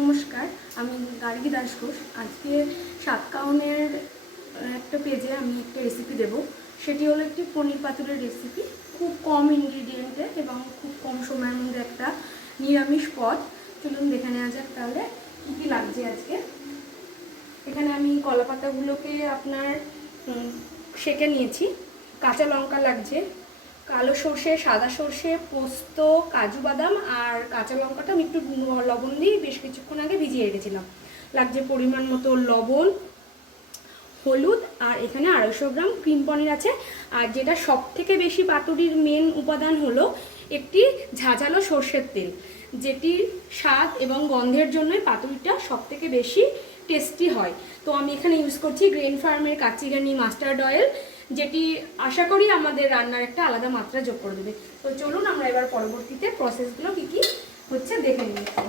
নমস্কার, আমি গার্গী দাস ঘোষ আজকে সাতকাউনের একটা পেজে আমি একটা রেসিপি দেব। সেটি হলো একটি পনির পাতুরের রেসিপি খুব কম ইনগ্রিডিয়েন্টে এবং খুব কম সময়ের মধ্যে একটা নিরামিষ পদ। চলুন দেখে নেওয়া যাক তাহলে কী কী লাগছে আজকে। এখানে আমি কলা পাতাগুলোকে আপনার সেঁকে নিয়েছি। কাঁচা লঙ্কা লাগছে। কালো সর্ষে, সাদা সর্ষে, পোস্ত, কাজু বাদাম আর কাঁচা লঙ্কাটা আমি একটু লবণ দিয়ে বেশ কিছুক্ষণ আগে ভিজিয়ে রেখেছিলাম। লাগছে পরিমাণ মতো লবণ, হলুদ আর এখানে আড়াইশো গ্রাম ক্রিম পনির আছে। আর যেটা সব থেকে বেশি পাতুরির মেন উপাদান হলো একটি ঝাঁঝালো সর্ষের তেল, যেটির স্বাদ এবং গন্ধের জন্যই পাতুরিটা সব থেকে বেশি টেস্টি হয়। তো আমি এখানে ইউজ করছি গ্রেন ফার্মের কাচিরানি মাস্টার্ড অয়েল যেটি আশা করি আমাদের রান্নার একটা আলাদা মাত্রা যোগ করে দেবে। তো চলুন আমরা এবার পরবর্তীতে প্রসেসগুলো কী কী হচ্ছে দেখে নিচ্ছি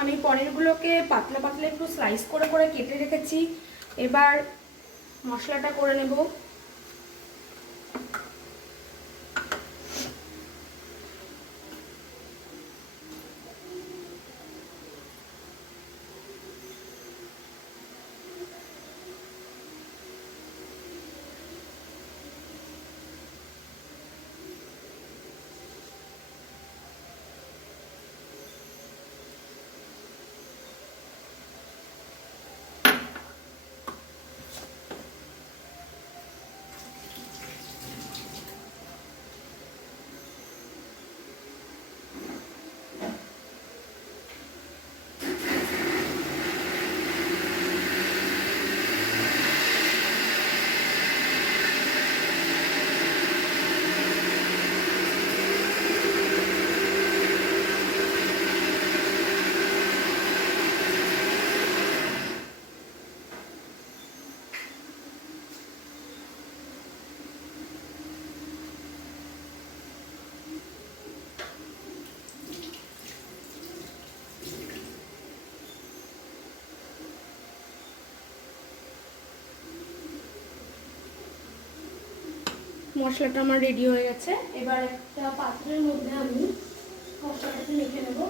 আমি পনিরগুলোকে পাতলা পাতলা একটু স্লাইস করে করে কেটে রেখেছি। এবার মশলাটা করে নেব। মশলাটা আমার রেডি হয়ে গেছে। এবার একটা পাত্রের মধ্যে আমি মশলাটাকে মেখে নেব।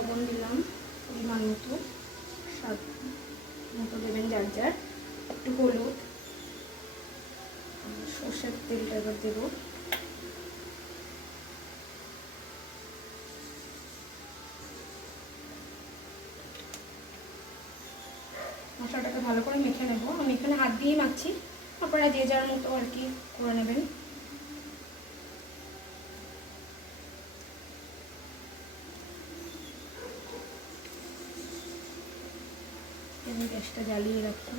লবণ দিলাম, পরিমাণ মতো। স্বাদ মতো দেবেন যার যার। একটু হলুদ। সর্ষের তেলটা এবার দেবো। মশলাটাকে ভালো করে মেখে নেব। আমি এখানে হাত দিয়েই মাখছি। আপনারা যে যার মতো আর কি করে নেবেন আমি গ্যাসটা জ্বালিয়ে রাখছি।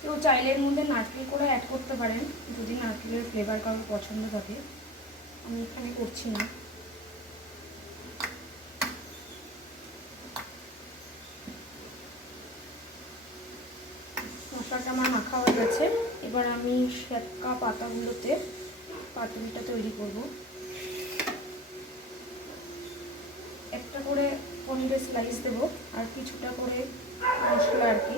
কেউ চাইলে এর মধ্যে নারকেল করে অ্যাড করতে পারেন, যদি নারকেলের ফ্লেভার কারোর পছন্দ থাকে। আমি এখানে করছি না। মশলাটা আমার মাখা হয়ে গেছে। এবার আমি শ্যাটকা পাতাগুলোতে পাতুরিটা তৈরি করব। একটা করে পনিরের স্লাইস দেব আর কিছুটা করে মশলা আর কি।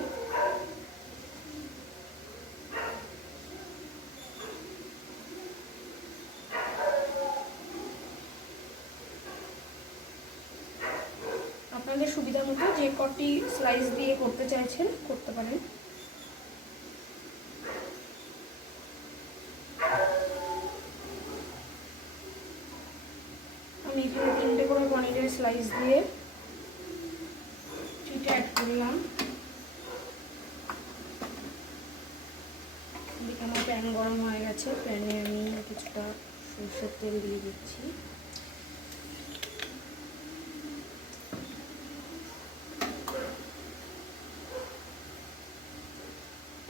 আপনাদের সুবিধা মতো যে কটি স্লাইস দিয়ে করতে চাইছেন, করতে পারেন। স্লাইস দিয়ে চিটা অ্যাড করলাম। এদিকে আমার প্যান গরম হয়ে গেছে। প্যানে আমি কিছুটা সরষের তেল দিয়ে দিচ্ছি।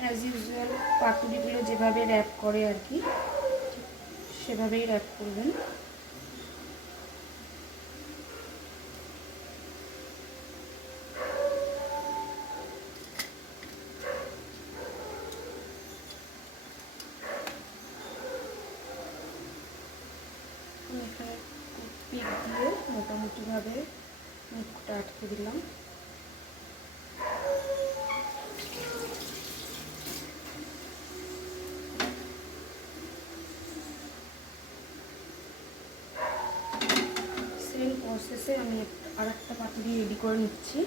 অ্যাজ ইউজুয়াল পাতুরিগুলো যেভাবে র্যাপ করে আর কি, সেভাবেই র্যাপ করবেন। মোটামুটিভাবে মুখটা আটকে দিলাম। সেম প্রসেসে আমি আর একটা পাতুরি রেডি করে নিচ্ছি।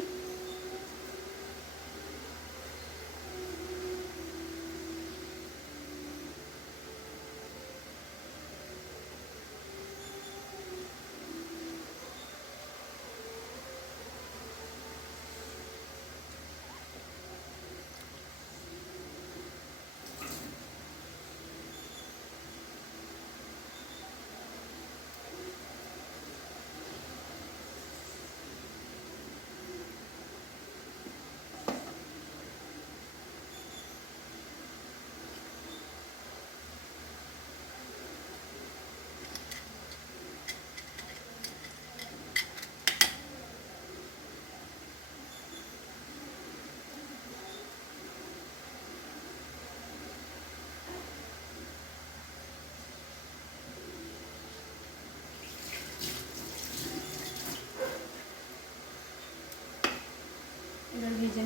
এবার ভেজে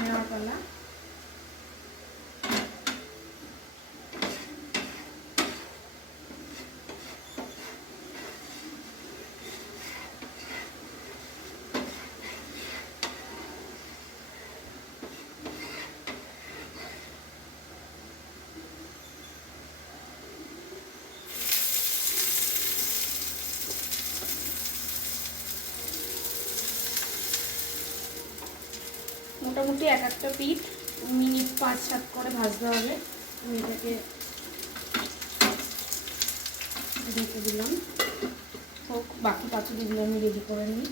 মোটামুটি এক একটা পিঠ মিনিট পাঁচ সাত করে ভাজতে হবে। আমি এটাকে ঢেকে দিলাম। হোক, বাকি পাঁচ দিনগুলো আমি রেডি করে নিই।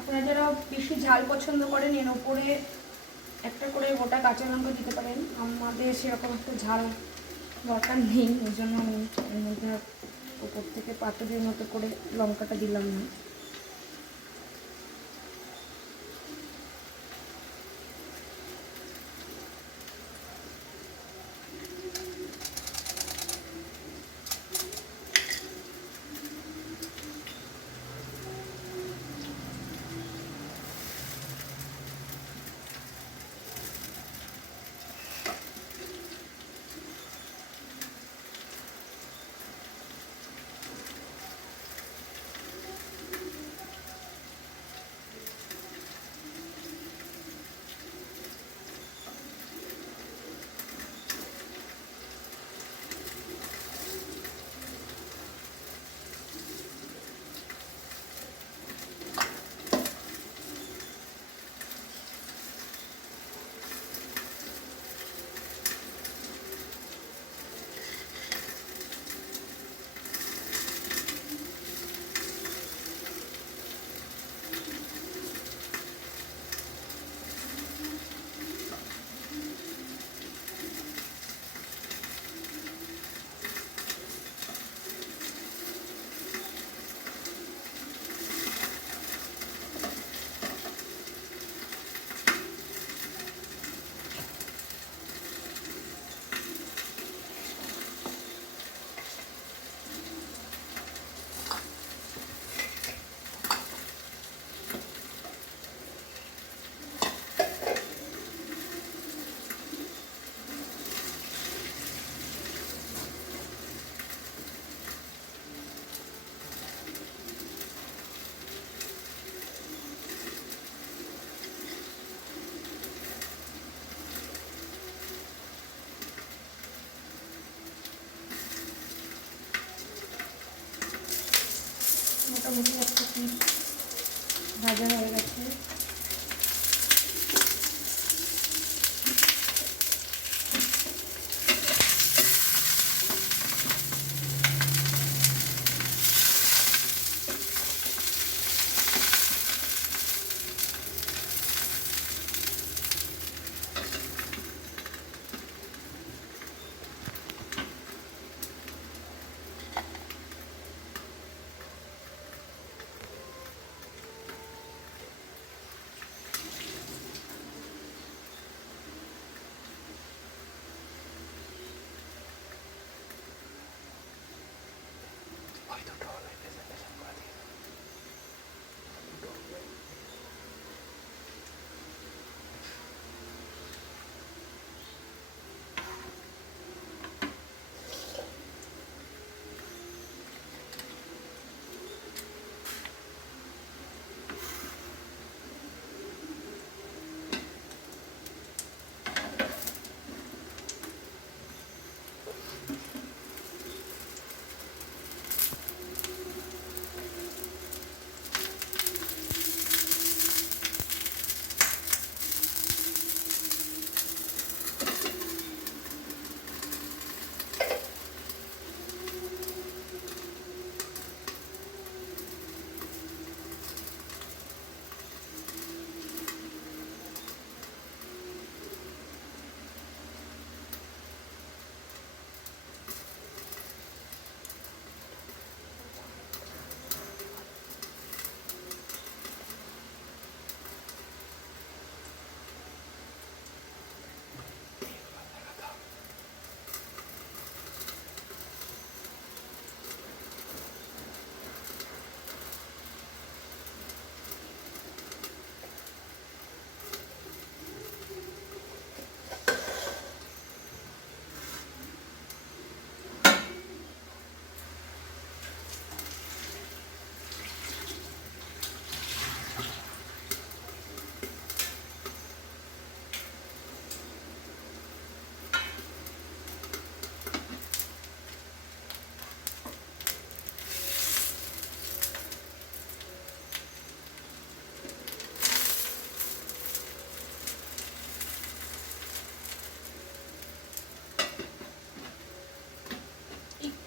আপনারা যারা বেশি ঝাল পছন্দ করেন, এর ওপরে একটা করে গোটা কাঁচা লঙ্কা দিতে পারেন। আমাদের সেরকম একটা ঝাল দরকার নেই, ওই জন্য আমি ওপর থেকে পাতুরির মতো করে লঙ্কাটা দিলাম না।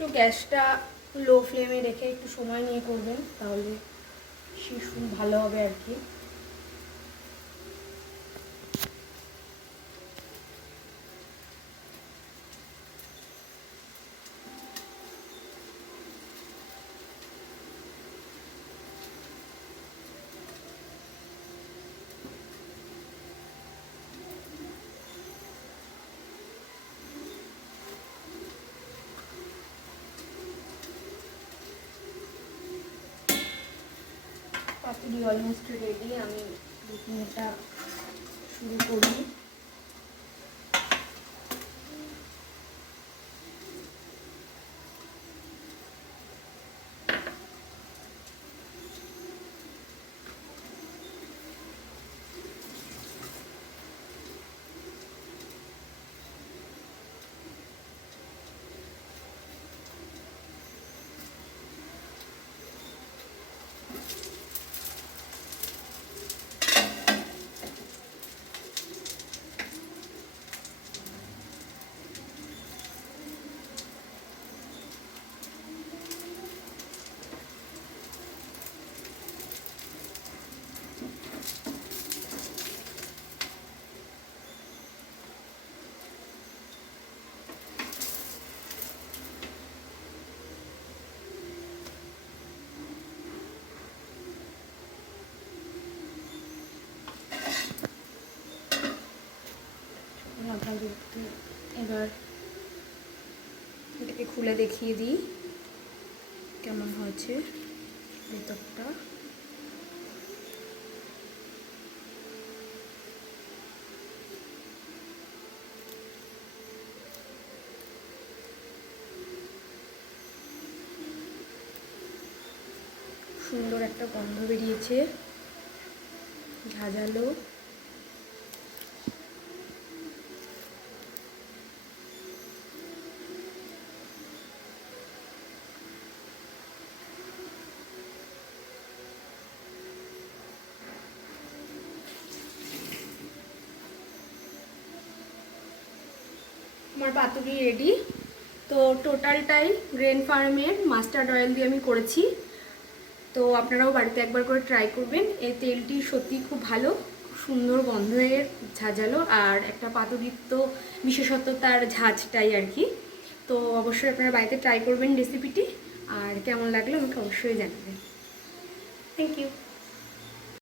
একটু গ্যাসটা লো ফ্লেমে রেখে একটু সময় নিয়ে করবেন, তাহলে শিশু ভালো হবে আর কি। অলমোস্ট রেডি আমি রুটিনটা শুরু করি আপনাদের এবার এটাকে খুলে দেখিয়ে দিই। কেমন হয়েছে? ভেতরটা সুন্দর একটা গন্ধ বেরিয়েছে। ঝাঁঝালো। আমার পাতুরি রেডি তো টোটালটাই গ্রেন ফার্মের মাস্টার্ড অয়েল দিয়ে আমি করেছি। তো আপনারাও বাড়িতে একবার করে ট্রাই করবেন। এই তেলটি সত্যি খুব ভালো সুন্দর গন্ধের ঝাঁঝালো আর একটা পাতুরির তো বিশেষত তার ঝাঁঝটাই আর কি। তো অবশ্যই আপনারা বাড়িতে ট্রাই করবেন রেসিপিটি আর কেমন লাগল আমাকে অবশ্যই জানাবেন। Thank you